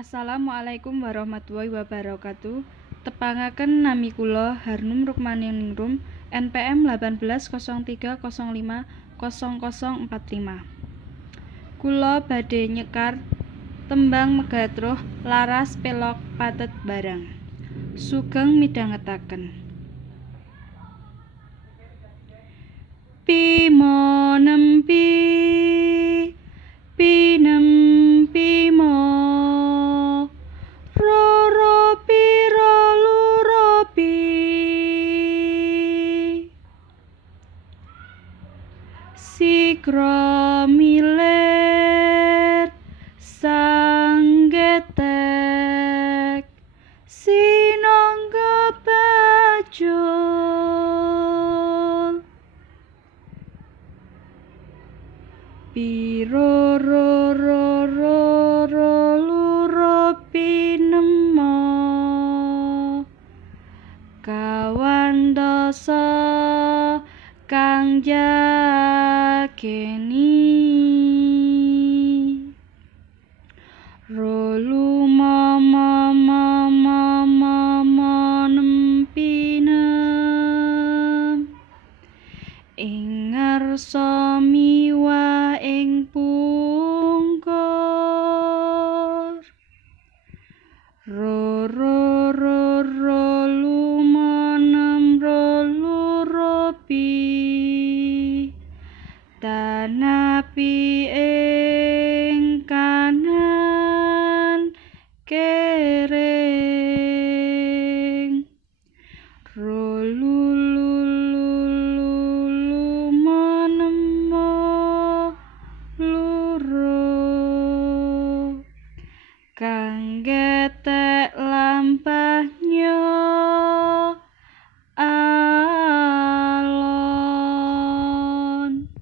Assalamualaikum warahmatullahi wabarakatuh. Tepangaken nami kula Harnum Rukmaningrum, NPM 1803050045. Kula badhe nyekar tembang Megatruh laras pelok patet barang. Sugeng midhangetaken. Pimo nempi pinempi mo roro piro luropi sikro miler sanggetek sinangga bajul piro luropi nemo kawan dosa kang jakeni rolu mama nempinem ing ngarsa miwa ing pungkur lumanem luropi tanapi ing kanan kering manemo luro kang getek lampah